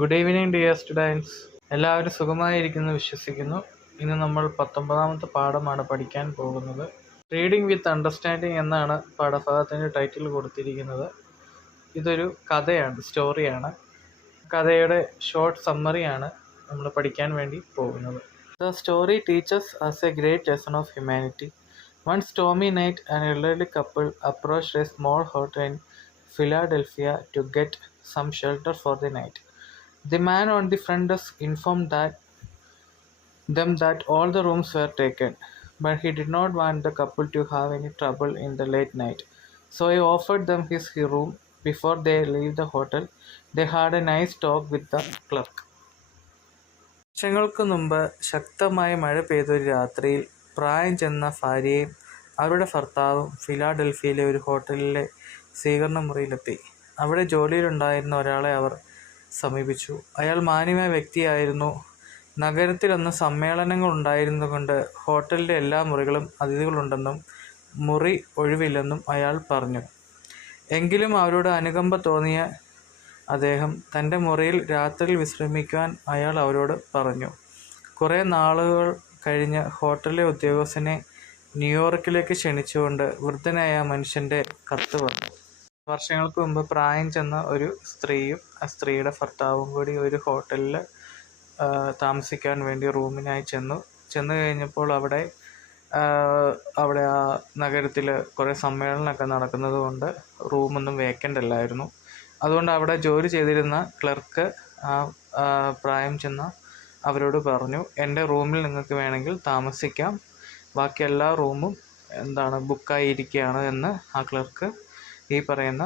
Good evening dear students. എല്ലാവരും സുഖമായിരിക്കുന്നു വിശ്വസിക്കുന്നു. ഇന്ന് നമ്മൾ 19ാമത്തെ പാഠമാണ് പഠിക്കാൻ പോകുന്നത്. റീഡിംഗ് വിത്ത് അണ്ടർസ്റ്റാൻഡിങ് എന്നാണ് പാഠഭാഗത്തിൻ്റെ ടൈറ്റിൽ കൊടുത്തിരിക്കുന്നത്. ഇതൊരു കഥയാണ്, സ്റ്റോറിയാണ്. കഥയുടെ ഷോർട്ട് സമ്മറിയാണ് നമ്മൾ പഠിക്കാൻ വേണ്ടി പോകുന്നത്. The story teaches us a great lesson of humanity. One stormy night, an elderly couple approached a small hotel in Philadelphia to get some shelter for the night. The man on the front desk informed them that all the rooms were taken, but he did not want the couple to have any trouble in the late night. So he offered them his room. Before they leave the hotel, they had a nice talk with the clerk. വർഷങ്ങൾക്ക് മുമ്പ് ശക്തമായ മഴ പെയ്തൊരു രാത്രിയിൽ പ്രായം ചെന്ന ഭാര്യയും അവരുടെ ഭർത്താവും ഫിലാഡൽഫിയയിലെ ഒരു ഹോട്ടലിലെ സ്വീകരണ മുറിയിലെത്തി. അവിടെ ജോലിയിലുണ്ടായിരുന്ന ഒരാളെ അവർ സമീപിച്ചു. അയാൾ മാന്യമായ വ്യക്തിയായിരുന്നു. നഗരത്തിലൊന്ന് സമ്മേളനങ്ങൾ ഉണ്ടായിരുന്നതുകൊണ്ട് ഹോട്ടലിലെ എല്ലാ മുറികളും അതിഥികളുണ്ടെന്നും മുറി ഒഴിവില്ലെന്നും അയാൾ പറഞ്ഞു. എങ്കിലും അവരോട് അനുകമ്പ തോന്നിയ അദ്ദേഹം തൻ്റെ മുറിയിൽ രാത്രിയിൽ വിശ്രമിക്കുവാൻ അയാൾ അവരോട് പറഞ്ഞു. കുറേ നാളുകൾ കഴിഞ്ഞ് ഹോട്ടലിലെ ഉദ്യോഗസ്ഥനെ ന്യൂയോർക്കിലേക്ക് ക്ഷണിച്ചുകൊണ്ട് വൃദ്ധനായ മനുഷ്യൻ്റെ കത്ത് വന്നു. വർഷങ്ങൾക്ക് മുമ്പ് പ്രായം ചെന്ന ഒരു സ്ത്രീയും ആ സ്ത്രീയുടെ ഭർത്താവും കൂടി ഒരു ഹോട്ടലിൽ താമസിക്കാൻ വേണ്ടി റൂമിനായി ചെന്നു കഴിഞ്ഞപ്പോൾ അവിടെ ആ നഗരത്തിൽ കുറേ സമ്മേളനമൊക്കെ നടക്കുന്നത് കൊണ്ട് റൂമൊന്നും വേക്കൻ്റ് അല്ലായിരുന്നു. അതുകൊണ്ട് അവിടെ ജോലി ചെയ്തിരുന്ന ക്ലർക്ക് പ്രായം ചെന്ന അവരോട് പറഞ്ഞു, എൻ്റെ റൂമിൽ നിങ്ങൾക്ക് വേണമെങ്കിൽ താമസിക്കാം, ബാക്കി എല്ലാ റൂമും ബുക്കായിരിക്കുകയാണ് എന്ന് ആ ക്ലർക്ക് ഈ പറയുന്ന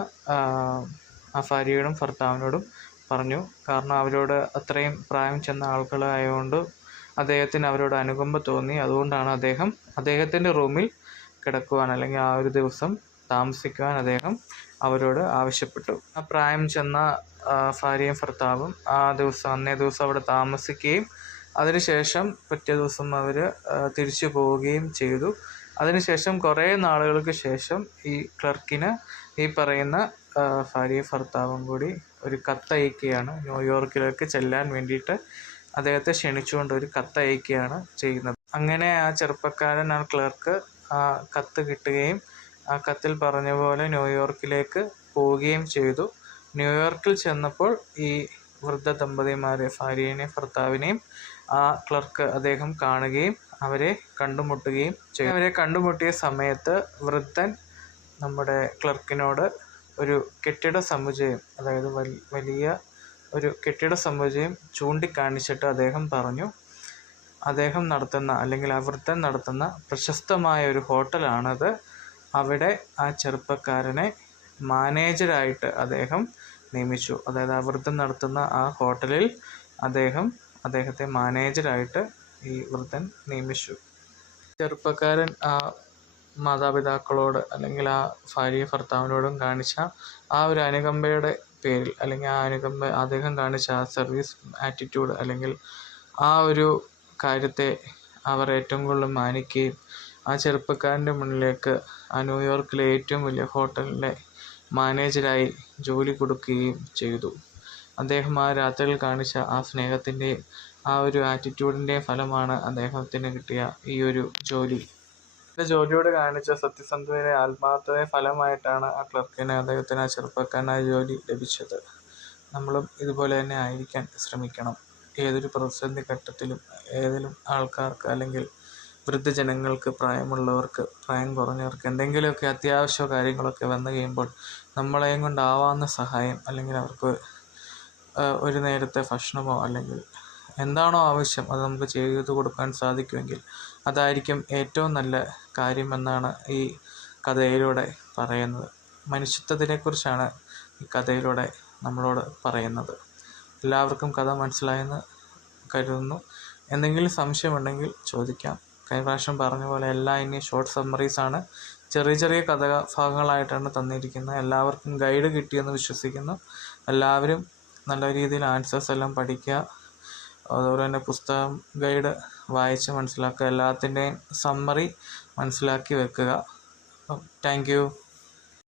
ആ ഭാര്യയോടും ഭർത്താവിനോടും പറഞ്ഞു. കാരണം അവരോട് അത്രയും പ്രായം ചെന്ന ആളുകളായതുകൊണ്ട് അദ്ദേഹത്തിന് അവരോട് അനുകമ്പ തോന്നി. അതുകൊണ്ടാണ് അദ്ദേഹത്തിൻ്റെ റൂമിൽ കിടക്കുവാൻ അല്ലെങ്കിൽ ആ ഒരു ദിവസം താമസിക്കുവാൻ അദ്ദേഹം അവരോട് ആവശ്യപ്പെട്ടു. ആ പ്രായം ചെന്ന ഭാര്യയും ഭർത്താവും അന്നേ ദിവസം അവിടെ താമസിക്കുകയും അതിനുശേഷം പിറ്റേ ദിവസം അവർ തിരിച്ചു പോവുകയും ചെയ്തു. അതിനുശേഷം കുറേ നാളുകൾക്ക് ശേഷം ഈ ക്ലർക്കിന് ഈ പറയുന്ന ഭാര്യയും ഭർത്താവും കൂടി ഒരു കത്തയക്കുകയാണ്. ന്യൂയോർക്കിലേക്ക് ചെല്ലാൻ വേണ്ടിയിട്ട് അദ്ദേഹത്തെ ക്ഷണിച്ചുകൊണ്ട് ഒരു കത്തയക്കുകയാണ് ചെയ്യുന്നത്. അങ്ങനെ ആ ചെറുപ്പക്കാരൻ, ആ ക്ലർക്ക് ആ കത്ത് കിട്ടുകയും ആ കത്തിൽ പറഞ്ഞ പോലെ ന്യൂയോർക്കിലേക്ക് പോവുകയും ചെയ്തു. ന്യൂയോർക്കിൽ ചെന്നപ്പോൾ ഈ വൃദ്ധ ദമ്പതിമാരെ, ഭാര്യയെയും ഭർത്താവിനെയും ആ ക്ലർക്ക് അദ്ദേഹം കാണുകയും അവരെ കണ്ടുമുട്ടുകയും ചെയ്തു. അവരെ കണ്ടുമുട്ടിയ സമയത്ത് വൃദ്ധൻ നമ്മുടെ ക്ലർക്കിനോട് ഒരു കെട്ടിട സമുച്ചയം, അതായത് വലിയ ഒരു കെട്ടിട സമുച്ചയം ചൂണ്ടിക്കാണിച്ചിട്ട് അദ്ദേഹം പറഞ്ഞു, അദ്ദേഹം നടത്തുന്ന അല്ലെങ്കിൽ ആ വൃദ്ധൻ നടത്തുന്ന പ്രശസ്തമായ ഒരു ഹോട്ടലാണത്. അവിടെ ആ ചെറുപ്പക്കാരനെ മാനേജരായിട്ട് അദ്ദേഹം നിയമിച്ചു. അതായത് ആ വൃദ്ധൻ നടത്തുന്ന ആ ഹോട്ടലിൽ അദ്ദേഹത്തെ മാനേജരായിട്ട് ഈ വൃദ്ധൻ നിയമിച്ചു. ചെറുപ്പക്കാരൻ ആ മാതാപിതാക്കളോട് അല്ലെങ്കിൽ ആ ഭാര്യ ഭർത്താവിനോടും കാണിച്ച ആ ഒരു അനുകമ്പയുടെ പേരിൽ, അല്ലെങ്കിൽ അദ്ദേഹം കാണിച്ച ആ സർവീസ് ആറ്റിറ്റ്യൂഡ് അല്ലെങ്കിൽ ആ ഒരു കാര്യത്തെ അവർ ഏറ്റവും കൂടുതൽ മാനിക്കുകയും ആ ചെറുപ്പക്കാരൻ്റെ മുന്നിലേക്ക് ആ ന്യൂയോർക്കിലെ ഏറ്റവും വലിയ ഹോട്ടലിലെ മാനേജരായി ജോലി കൊടുക്കുകയും ചെയ്തു. അദ്ദേഹം ആ രാത്രിയിൽ കാണിച്ച ആ സ്നേഹത്തിൻ്റെയും ആ ഒരു ആറ്റിറ്റ്യൂഡിൻ്റെയും ഫലമാണ് അദ്ദേഹത്തിന് കിട്ടിയ ഈ ഒരു ജോലി. ജോലിയോട് കാണിച്ച സത്യസന്ധതയുടെ ആത്മാർത്ഥതയുടെ ഫലമായിട്ടാണ് ആ ക്ലർക്കിന് അദ്ദേഹത്തിന് ആ ചെറുപ്പക്കാരനായ ജോലി ലഭിച്ചത്. നമ്മളും ഇതുപോലെ തന്നെ ആയിരിക്കാൻ ശ്രമിക്കണം. ഏതൊരു പ്രതിസന്ധി ഘട്ടത്തിലും ഏതെങ്കിലും ആൾക്കാർക്ക് അല്ലെങ്കിൽ വൃദ്ധജനങ്ങൾക്ക്, പ്രായമുള്ളവർക്ക്, പ്രായം കുറഞ്ഞവർക്ക് എന്തെങ്കിലുമൊക്കെ അത്യാവശ്യ കാര്യങ്ങളൊക്കെ വന്നു കഴിയുമ്പോൾ നമ്മളെയും കൊണ്ടാവാവുന്ന സഹായം, അല്ലെങ്കിൽ അവർക്ക് ഒരു നേരത്തെ ഭക്ഷണമോ അല്ലെങ്കിൽ എന്താണോ ആവശ്യം അത് നമുക്ക് ചെയ്തു കൊടുക്കാൻ സാധിക്കുമെങ്കിൽ അതായിരിക്കും ഏറ്റവും നല്ല കാര്യമെന്നാണ് ഈ കഥയിലൂടെ പറയുന്നത്. മനുഷ്യത്വത്തിനെക്കുറിച്ചാണ് ഈ കഥയിലൂടെ നമ്മളോട് പറയുന്നത്. എല്ലാവർക്കും കഥ മനസ്സിലായെന്ന് കരുതുന്നു. എന്തെങ്കിലും സംശയമുണ്ടെങ്കിൽ ചോദിക്കാം. കഴിഞ്ഞ പ്രാവശ്യം പറഞ്ഞ പോലെ എല്ലാം ഇനി ഷോർട്ട് സമ്മറീസാണ്, ചെറിയ ചെറിയ കഥാഭാഗങ്ങളായിട്ടാണ് തന്നിരിക്കുന്നത്. എല്ലാവർക്കും ഗൈഡ് കിട്ടിയെന്ന് വിശ്വസിക്കുന്നു. എല്ലാവരും നല്ല രീതിയിൽ ആൻസേഴ്സ് എല്ലാം പഠിക്കുക. അതുപോലെ തന്നെ പുസ്തകം ഗൈഡ് വായിച്ച് മനസ്സിലാക്കുക. എല്ലാത്തിൻ്റെയും സമ്മറി മനസ്സിലാക്കി വെക്കുക. Thank you.